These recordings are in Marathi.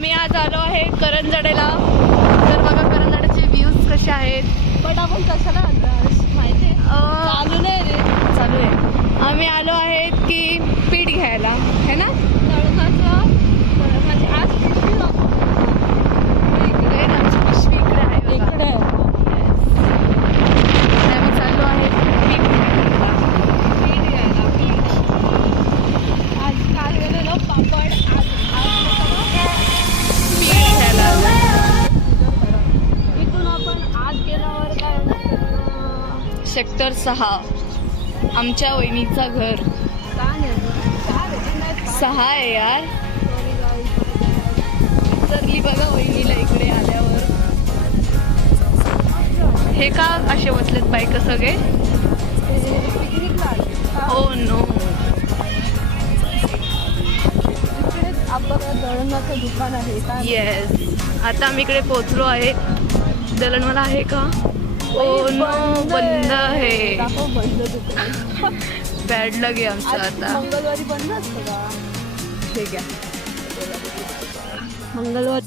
मी आज आलो आहे करंजडेला. तर बघा करंजडेचे व्ह्यूज कसे आहेत. पण आपण कशाला माहिती आहे चालू नाही रे. चालू आहे. आम्ही आलो आहेत की पीठ घ्यायला है ना. तळणाचं म्हणजे आज पिशवी इकडे आमची पिशवी इकडे आहे बघा. इकडे आम्ही चाललो आहे पीठ घ्यायला. पीठ घ्यायला पीठ. आज काल गेलेलो पापड. पीठ घ्यायला आलो. इथून आपण आज गेल्यावर काय सेक्टर 6 आमच्या वहिनीचा घर. 6 आहे यार. विसरली बघा वहिनीला इकडे आल्यावर. हे का असे बसलेत बाईक सगळे. हो नो. आपलं दळणाचं दुकान आहे का. येस. आता आम्ही इकडे पोहोचलो आहे. दळणवाला आहे का. ओ नो बंद आहे. बंद दुकान. बॅड लग आहे आमचं आता. मंगळवारी बंद असतं का. ठीक आहे. मंगळवारी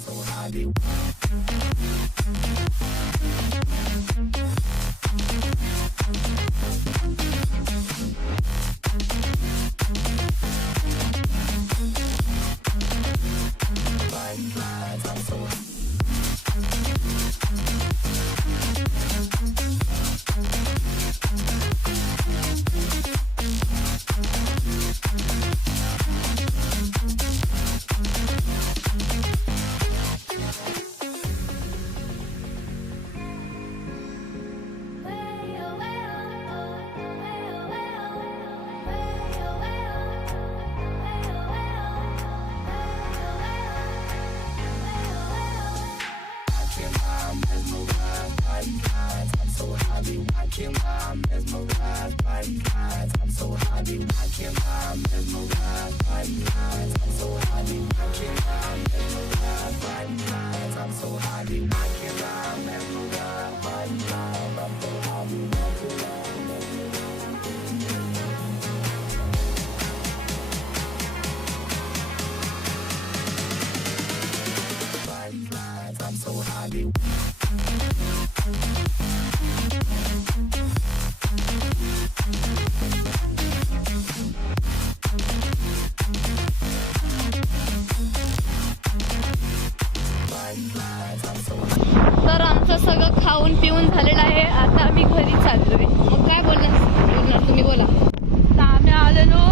तर आमचं सगळं खाऊन पिऊन झालेलं आहे. आता आम्ही घरी चाललोय. मग काय बोलणार तुम्ही बोला. तर आम्ही आलेलो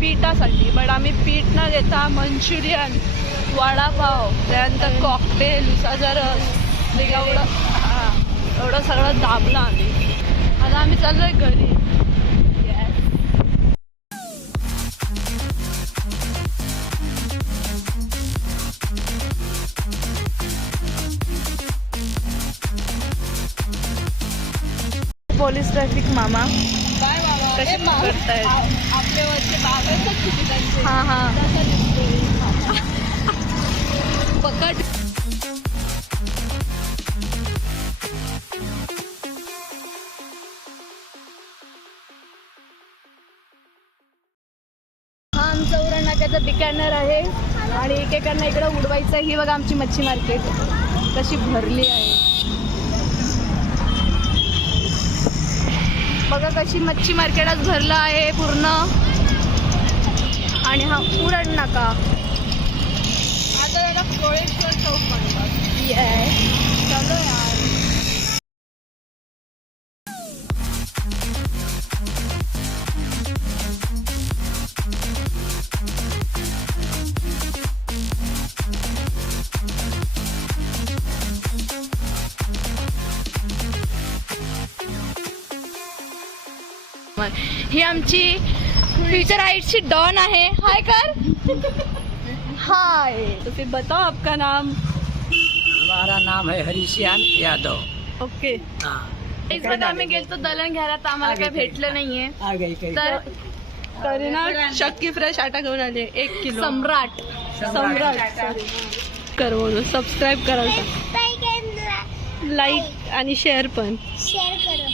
पीठासाठी. बट आम्ही पीठ न घेता मंचुरियन, वडापाव, त्यानंतर कॉकटेल, उसाचा रस एवढं सगळं दाबलं आम्ही. आता आम्ही चाललोय घरी. पोलीस ट्रॅफिक मामा काय बाबा कसे पकडतायत. आपल्या वरचे बाबा किती त्यांचे. हा हा तसं दिसतोय. पकड. हा आमचा उरण नाक्याचा बिकॅनर आहे. आणि एकेकांना इकडं उडवायचं. ही बघा आमची मच्छी मार्केट कशी भरली आहे. बघा कशी मच्छी मार्केटच भरलं आहे पूर्ण. आणि हा उरण नाका. आता त्याला कोळेश्वर चौक म्हणतात. चलो यार. ही आमची फ्यूचर हाइट्सची डॉन आहे. हाय कर. हाय. तो फिर बताओ आपका नाम. हमारा नाम है हरीश्याम यादव. ओके. इस बघा आम्ही गेलतो दळण घ्यायला तर आम्हाला काही भेटलं नाहीये. आ गई कहीं. तर करीना शक्की फ्रेश आटा घेऊन आले 1 किलो. सम्राट. कर बोलू. सबस्क्राईब करा. लाईक आणि शेअर पण. शेअर करा.